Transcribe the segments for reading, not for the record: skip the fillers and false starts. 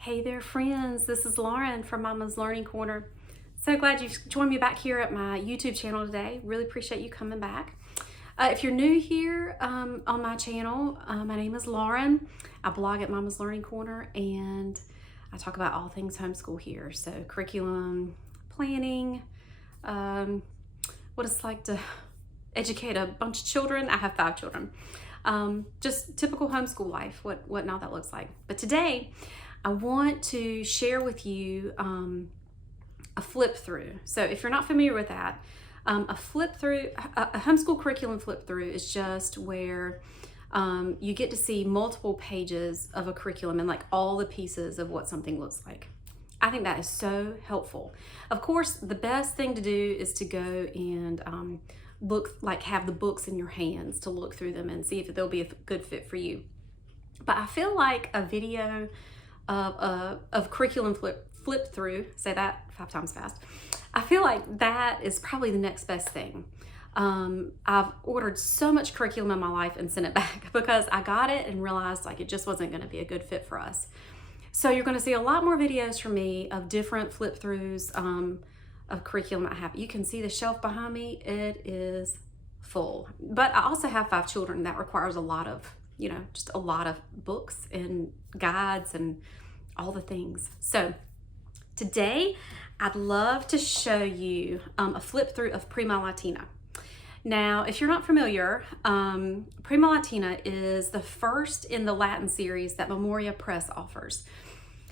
Hey there, friends. This is Lauren from Mama's Learning Corner. So glad you've joined me back here at my YouTube channel today. Really appreciate you coming back. If you're new here on my channel, my name is Lauren. I blog at Mama's Learning Corner and I talk about all things homeschool here. So curriculum, planning, what it's like to educate a bunch of children. I have 5 children. Just typical homeschool life, what now that looks like. But today, I want to share with you a flip through. So if you're not familiar with that, a flip through, a homeschool curriculum flip through is just where you get to see multiple pages of a curriculum and like all the pieces of what something looks like. I think that is so helpful. Of course, the best thing to do is to go and have the books in your hands to look through them and see if they'll be a good fit for you. But I feel like a video of curriculum flip through, say that 5 times fast, I feel like that is probably the next best thing. I've ordered so much curriculum in my life and sent it back because I got it and realized like it just wasn't going to be a good fit for us. So you're going to see a lot more videos from me of different flip throughs of curriculum I have. You can see the shelf behind me. It is full. But I also have 5 children. That requires a lot of, just a lot of books and guides and all the things. So today I'd love to show you a flip through of Prima Latina. Now, if you're not familiar, Prima Latina is the first in the Latin series that Memoria Press offers.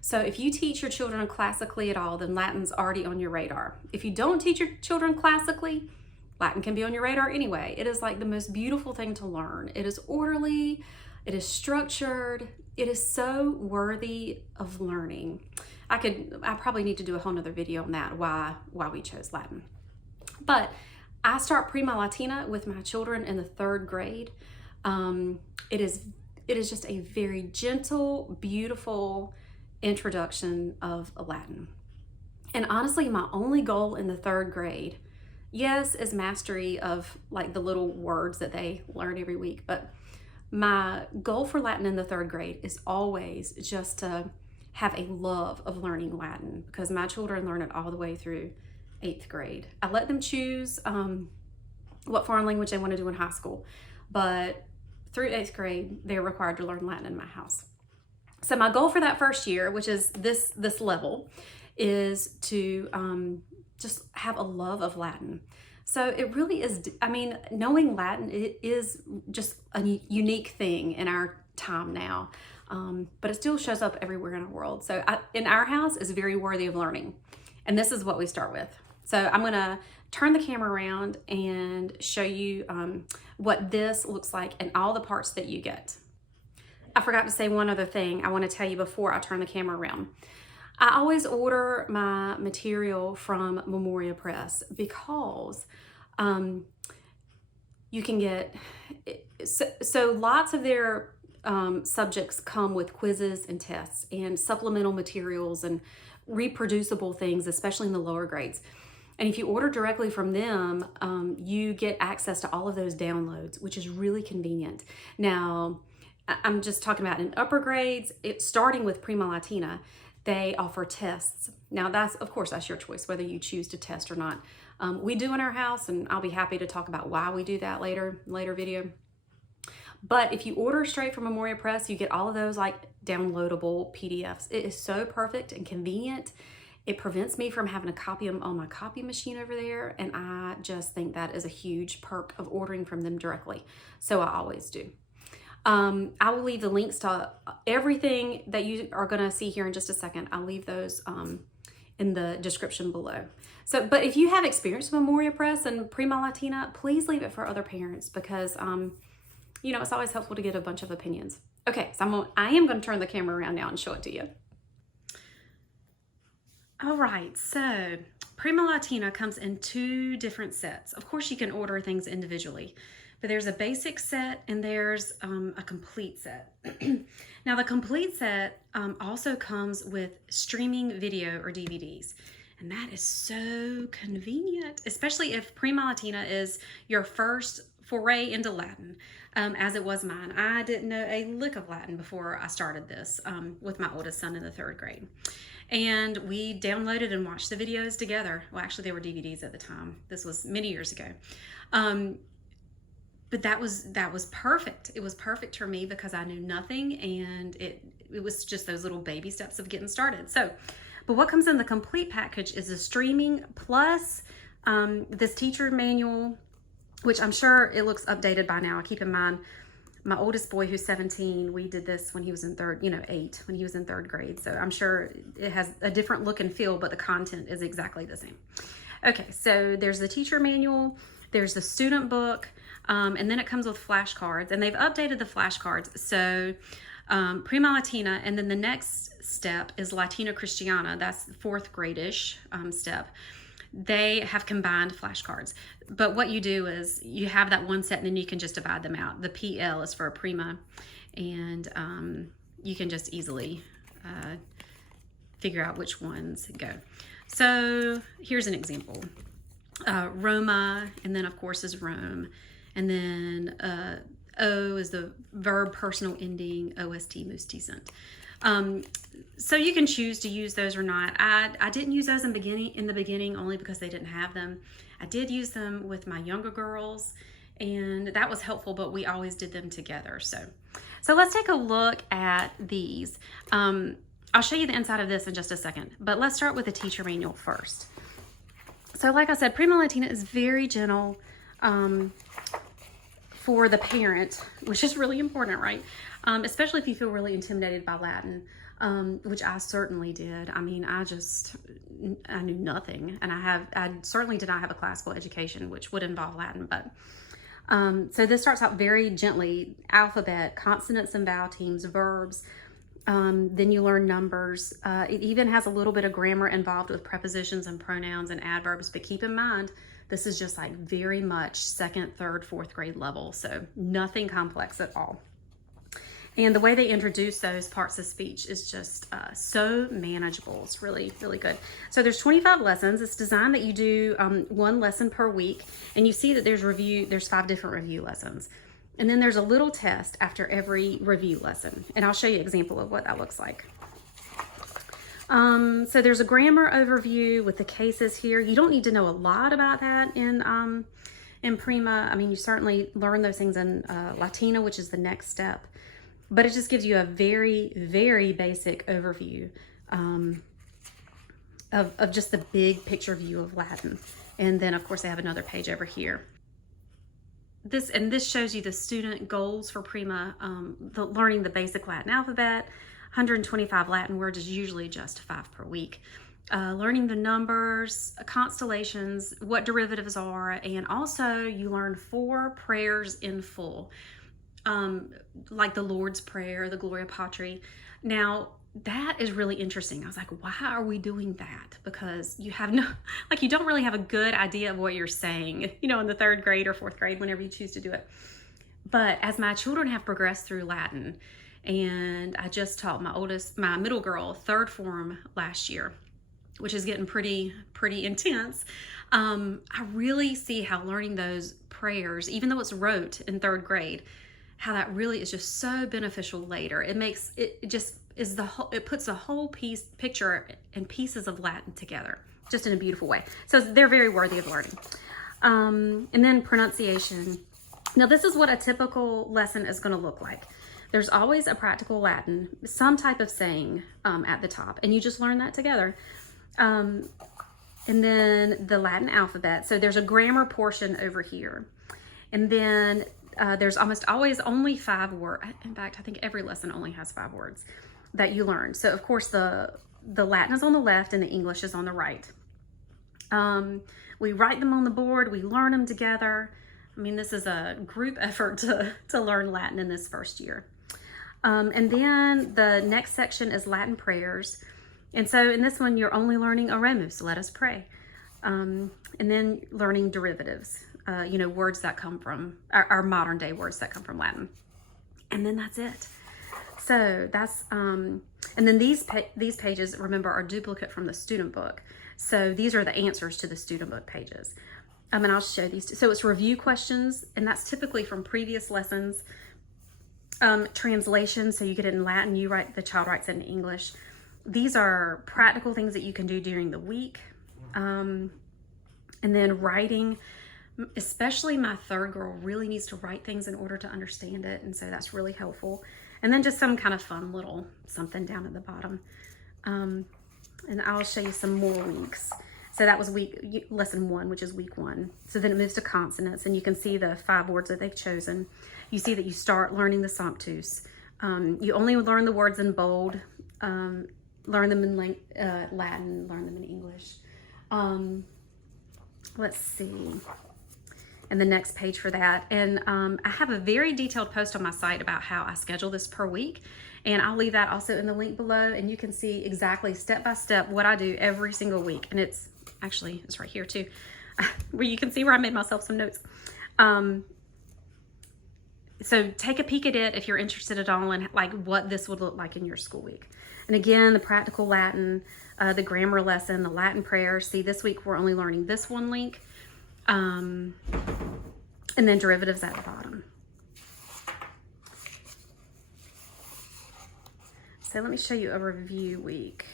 So if you teach your children classically at all, then Latin's already on your radar. If you don't teach your children classically, Latin can be on your radar anyway. It is like the most beautiful thing to learn. It is orderly, it is structured, it is so worthy of learning. I probably need to do a whole nother video on that, why we chose Latin. But I start Prima Latina with my children in the 3rd grade. It is just a very gentle, beautiful introduction of Latin. And honestly, my only goal in the 3rd grade, yes, is mastery of like the little words that they learn every week, but my goal for Latin in the 3rd grade is always just to have a love of learning Latin because my children learn it all the way through 8th grade. I let them choose what foreign language they want to do in high school, but through 8th grade, they're required to learn Latin in my house. So my goal for that first year, which is this level, is to just have a love of Latin. So it really is, knowing Latin, it is just a unique thing in our time now, but it still shows up everywhere in the world. So in our house, it's very worthy of learning. And this is what we start with. So I'm gonna turn the camera around and show you what this looks like and all the parts that you get. I forgot to say one other thing I want to tell you before I turn the camera around. I always order my material from Memoria Press because you can get, so lots of their subjects come with quizzes and tests and supplemental materials and reproducible things, especially in the lower grades. And if you order directly from them, you get access to all of those downloads, which is really convenient. Now, I'm just talking about in upper grades, starting with Prima Latina, they offer tests. Now of course, that's your choice, whether you choose to test or not. We do in our house, and I'll be happy to talk about why we do that later video. But if you order straight from Memoria Press, you get all of those like downloadable PDFs. It is so perfect and convenient. It prevents me from having to copy them on my copy machine over there. And I just think that is a huge perk of ordering from them directly. So I always do. I will leave the links to everything that you are going to see here in just a second. I'll leave those in the description below. So, but if you have experience with Memoria Press and Prima Latina, please leave it for other parents because, it's always helpful to get a bunch of opinions. Okay, so I am going to turn the camera around now and show it to you. All right, so Prima Latina comes in 2 different sets. Of course, you can order things individually, but there's a basic set and there's a complete set. Now, the complete set also comes with streaming video or DVDs. And that is so convenient, especially if Prima Latina is your first foray into Latin, as it was mine. I didn't know a lick of Latin before I started this with my oldest son in the 3rd grade. And we downloaded and watched the videos together. Well, actually, they were DVDs at the time. This was many years ago. But that was perfect. It was perfect for me because I knew nothing, and it was just those little baby steps of getting started. So, but what comes in the complete package is the streaming plus this teacher manual, which I'm sure it looks updated by now. Keep in mind, my oldest boy, who's 17, we did this when he was in 8, when he was in 3rd grade. So I'm sure it has a different look and feel, but the content is exactly the same. Okay, so there's the teacher manual, there's the student book, and then it comes with flashcards, and they've updated the flashcards. So Prima Latina, and then the next step is Latina Cristiana. That's the 4th grade-ish step. They have combined flashcards. But what you do is you have that one set, and then you can just divide them out. The PL is for a Prima, and you can just easily figure out which ones go. So here's an example. Roma, and then of course is Rome, and then O is the verb personal ending, OST, musti, sent. So you can choose to use those or not. I didn't use those in the beginning only because they didn't have them. I did use them with my younger girls, and that was helpful, but we always did them together. So let's take a look at these. I'll show you the inside of this in just a second, but let's start with the teacher manual first. So like I said, Prima Latina is very gentle for the parent, which is really important, right? Especially if you feel really intimidated by Latin, which I certainly did. I mean, I knew nothing, and I certainly did not have a classical education, which would involve Latin, but so this starts out very gently: alphabet, consonants and vowel teams, verbs. Then you learn numbers. It even has a little bit of grammar involved with prepositions and pronouns and adverbs, but keep in mind, this is just like very much 2nd, 3rd, 4th grade level, so nothing complex at all. And the way they introduce those parts of speech is just so manageable. It's really, really good. So there's 25 lessons. It's designed that you do 1 lesson per week, and you see that there's 5 different review lessons. And then there's a little test after every review lesson. And I'll show you an example of what that looks like. So there's a grammar overview with the cases here. You don't need to know a lot about that in Prima. I mean, you certainly learn those things in Latina, which is the next step. But it just gives you a very, very basic overview of just the big picture view of Latin. And then, of course, they have another page over here. This shows you the student goals for Prima, learning the basic Latin alphabet. 125 Latin words is usually just 5 per week. Learning the numbers, constellations, what derivatives are, and also you learn 4 prayers in full, like the Lord's Prayer, the Gloria Patri. Now, that is really interesting. I was like, why are we doing that? Because you have you don't really have a good idea of what you're saying, in the 3rd grade or 4th grade, whenever you choose to do it. But as my children have progressed through Latin, and I just taught my middle girl 3rd form last year, which is getting pretty intense. I really see how learning those prayers, even though it's rote in 3rd grade, how that really is just so beneficial later. It puts the whole picture and pieces of Latin together, just in a beautiful way. So they're very worthy of learning. And then pronunciation. Now this is what a typical lesson is going to look like. There's always a practical Latin, some type of saying at the top, and you just learn that together. And then the Latin alphabet. So there's a grammar portion over here. And then there's almost always only 5 words. In fact, I think every lesson only has 5 words that you learn. So of course the Latin is on the left and the English is on the right. We write them on the board, we learn them together. I mean, this is a group effort to learn Latin in this first year. And then the next section is Latin prayers. And so in this one, you're only learning oremus, let us pray. And then learning derivatives, words that come from, our modern day words that come from Latin. And then that's it. So that's, and then these pages, remember, are duplicate from the student book. So these are the answers to the student book pages. And I'll show these. So it's review questions, and that's typically from previous lessons. Translation, so you get it in Latin, the child writes it in English. These are practical things that you can do during the week. And then writing, especially my third girl really needs to write things in order to understand it, and so that's really helpful. And then just some kind of fun little something down at the bottom. And I'll show you some more weeks. So that was lesson 1, which is week 1. So then it moves to consonants, and you can see the 5 words that they've chosen. You see that you start learning the Sanctus. You only learn the words in bold, learn them in Latin, learn them in English. Let's see. And the next page for that. And I have a very detailed post on my site about how I schedule this per week. And I'll leave that also in the link below, and you can see exactly step by step what I do every single week. And it's right here too, where you can see where I made myself some notes. So take a peek at it if you're interested at all in like what this would look like in your school week. And again, the practical Latin, the grammar lesson, the Latin prayers. See, this week we're only learning this one link. And then derivatives at the bottom. So let me show you a review week.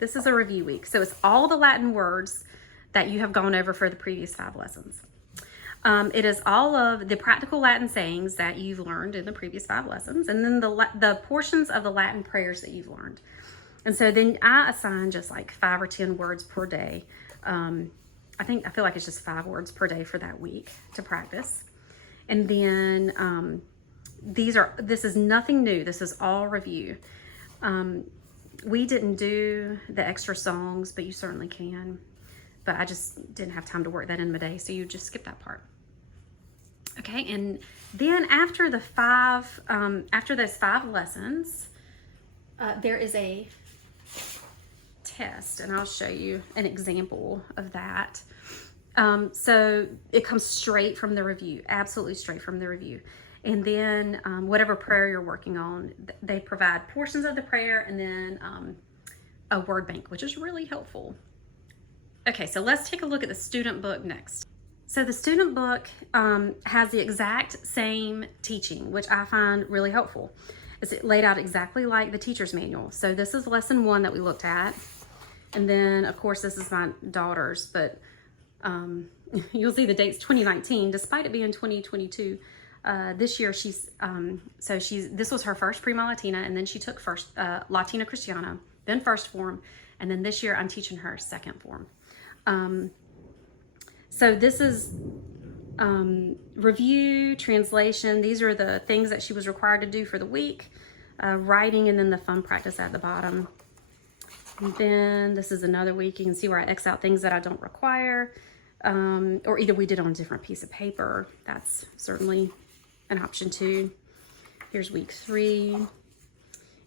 This is a review week. So it's all the Latin words that you have gone over for the previous 5 lessons. It is all of the practical Latin sayings that you've learned in the previous 5 lessons, and then the portions of the Latin prayers that you've learned. And so then I assign just like 5 or 10 words per day. I feel like it's just 5 words per day for that week to practice. And then this is nothing new. This is all review. We didn't do the extra songs, but you certainly can. But I just didn't have time to work that in my day, so you just skip that part. Okay, and then after those 5 lessons, there is a test, and I'll show you an example of that. So it comes straight from the review, absolutely straight from the review. And then whatever prayer you're working on, they provide portions of the prayer and then a word bank, which is really helpful. Okay, so let's take a look at the student book next. So the student book has the exact same teaching, which I find really helpful. It's laid out exactly like the teacher's manual. So this is lesson 1 that we looked at. And then, of course, this is my daughter's, but you'll see the date's 2019, despite it being 2022. This year, this was her first Prima Latina, and then she took first Latina Cristiana, then first form, and then this year I'm teaching her second form. So this is review, translation. These are the things that she was required to do for the week, writing, and then the fun practice at the bottom. And then this is another week. You can see where I X out things that I don't require, or either we did on a different piece of paper. That's certainly an option too. Here's week 3.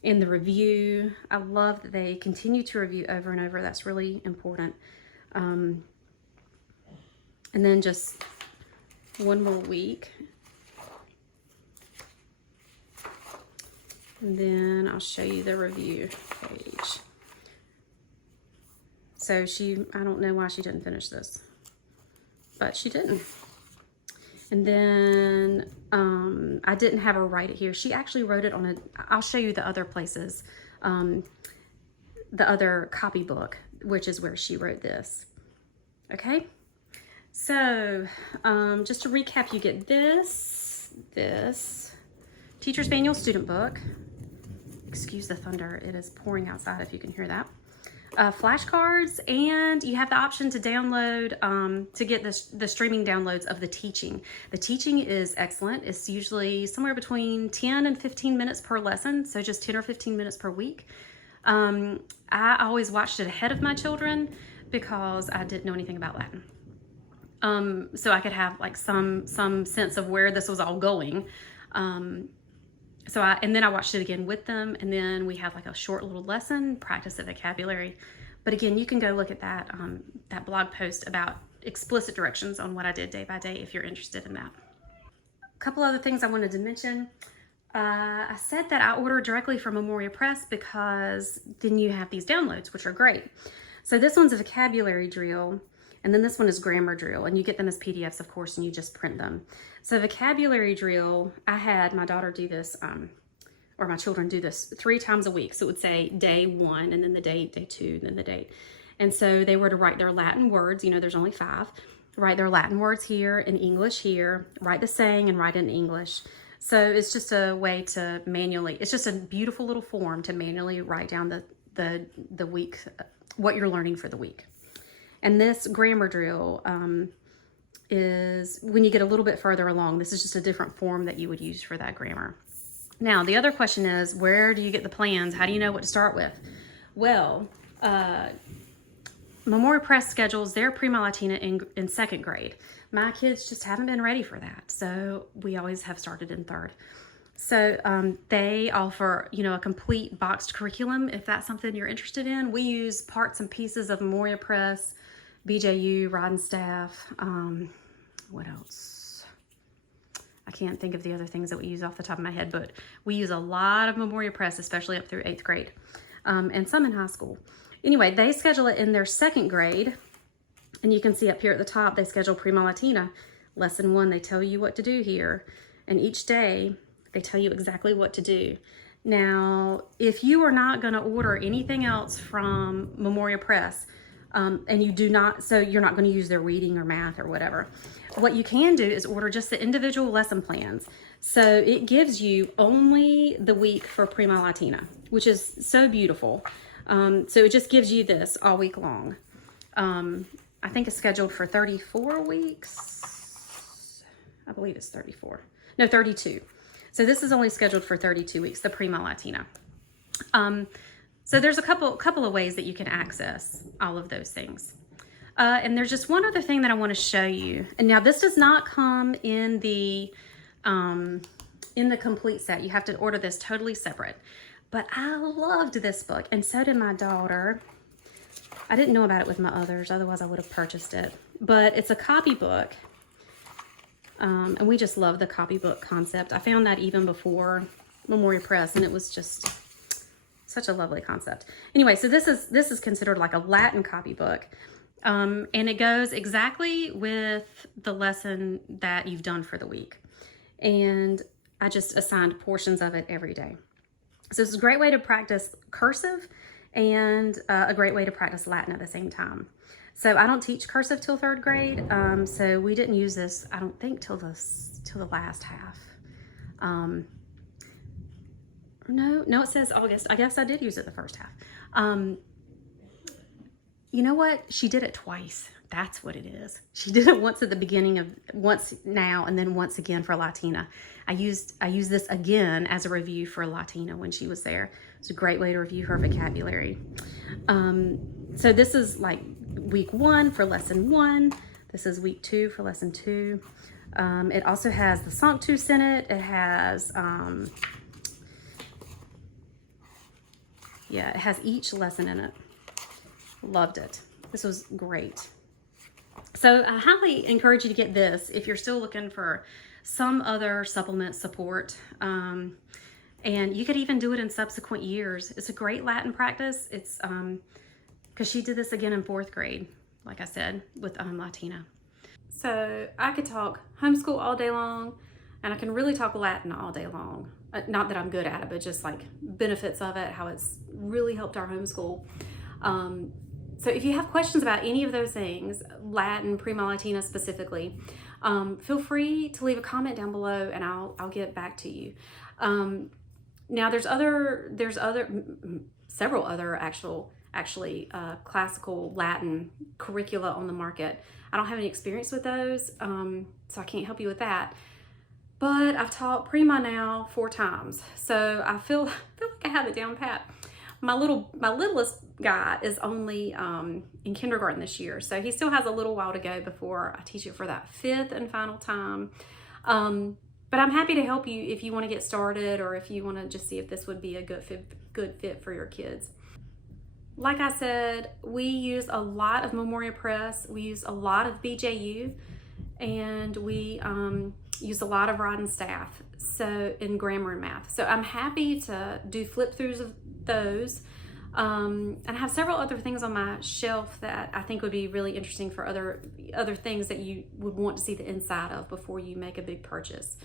In the review, I love that they continue to review over and over. That's really important. And then just one more week. And then I'll show you the review page. So I don't know why she didn't finish this, but she didn't. And then I didn't have her write it here. She actually wrote it on I'll show you the other places, the other copybook, which is where she wrote this. Okay, so just to recap, you get this teacher's manual student book. Excuse the thunder, it is pouring outside if you can hear that. Flashcards, and you have the option to download, to get the streaming downloads of the teaching. The teaching is excellent. It's usually somewhere between 10 and 15 minutes per lesson, so just 10 or 15 minutes per week. I always watched it ahead of my children because I didn't know anything about Latin. So I could have like some sense of where this was all going. And then I watched it again with them, and then we have like a short little lesson, practice the vocabulary. But again, you can go look at that blog post about explicit directions on what I did day by day if you're interested in that. A couple other things I wanted to mention. I said that I order directly from Memoria Press because then you have these downloads, which are great. So this one's a vocabulary drill, And then this one is grammar drill, and you get them as PDFs, of course, and you just print them. So vocabulary drill, I had my daughter do this, or my children do this 3 times a week. So it would say day 1, and then the date, day 2, and then the date. And so they were to write their Latin words. You know, there's only 5. Write their Latin words here, and English here, write the saying and write it in English. So it's just a way to manually, it's just a beautiful little form to manually write down the week, what you're learning for the week. And this grammar drill is when you get a little bit further along. This is just a different form that you would use for that grammar. Now, the other question is, where do you get the plans? How do you know what to start with? Well, Memoria Press schedules their Prima Latina in 2nd grade. My kids just haven't been ready for that, so we always have started in 3rd. So they offer, you know, a complete boxed curriculum if that's something you're interested in. We use parts and pieces of Memoria Press, BJU, Rod and Staff. What else? I can't think of the other things that we use off the top of my head, but we use a lot of Memoria Press, especially up through 8th grade, and some in high school. Anyway, they schedule it in their 2nd grade, and you can see up here at the top, they schedule Prima Latina. Lesson 1, they tell you what to do here, and each day they tell you exactly what to do. Now, if you are not going to order anything else from Memoria Press, and you do not, so you're not going to use their reading or math or whatever, what you can do is order just the individual lesson plans. So it gives you only the week for Prima Latina, which is so beautiful. So it just gives you this all week long. I think it's scheduled for 34 weeks. I believe it's 34. No, 32. So this is only scheduled for 32 weeks, the Prima Latina. So there's a couple of ways that you can access all of those things. And there's just one other thing that I want to show you. And now this does not come in the complete set. You have to order this totally separate. But I loved this book, and so did my daughter. I didn't know about it with my others, otherwise I would have purchased it. But it's a copybook, and we just love the copybook concept. I found that even before Memoria Press, and it was just such a lovely concept. Anyway, so this is considered like a Latin copybook, and it goes exactly with the lesson that you've done for the week. And I just assigned portions of it every day. So this is a great way to practice cursive and a great way to practice Latin at the same time. So I don't teach cursive till 3rd grade, so we didn't use this, I don't think, till the last half. No, it says August. I guess I did use it the first half. You know what? She did it twice. That's what it is. She did it once at the beginning of, once now, and then once again for Latina. I used this again as a review for Latina when she was there. It's a great way to review her vocabulary. So this is like week 1 for lesson 1. This is week 2 for lesson 2. It also has the Sanctus in it. It has, yeah, it has each lesson in it. Loved it. This was great. So I highly encourage you to get this if you're still looking for some other supplement support. And you could even do it in subsequent years. It's a great Latin practice. It's because she did this again in 4th grade, like I said, with Latina. So I could talk homeschool all day long, and I can really talk Latin all day long. Not that I'm good at it, but just like benefits of it, how it's really helped our homeschool. So if you have questions about any of those things, Latin, Prima Latina specifically, feel free to leave a comment down below, and I'll get back to you. Now there's several other actually classical Latin curricula on the market. I don't have any experience with those, so I can't help you with that. But I've taught Prima now 4 times, so I feel like I have it down pat. My littlest guy is only in kindergarten this year, so he still has a little while to go before I teach it for that 5th and final time. But I'm happy to help you if you want to get started, or if you want to just see if this would be a good fit for your kids. Like I said, we use a lot of Memoria Press. We use a lot of BJU, and we use a lot of Rod and Staff, so in grammar and math. So I'm happy to do flip throughs of those. And I have several other things on my shelf that I think would be really interesting for other things that you would want to see the inside of before you make a big purchase.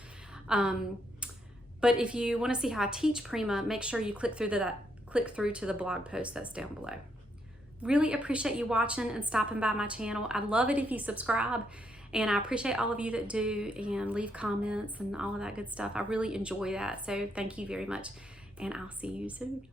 But if you want to see how I teach Prima, make sure you click through to the blog post that's down below. Really appreciate you watching and stopping by my channel. I'd love it if you subscribe, and I appreciate all of you that do and leave comments and all of that good stuff. I really enjoy that, so thank you very much, and I'll see you soon.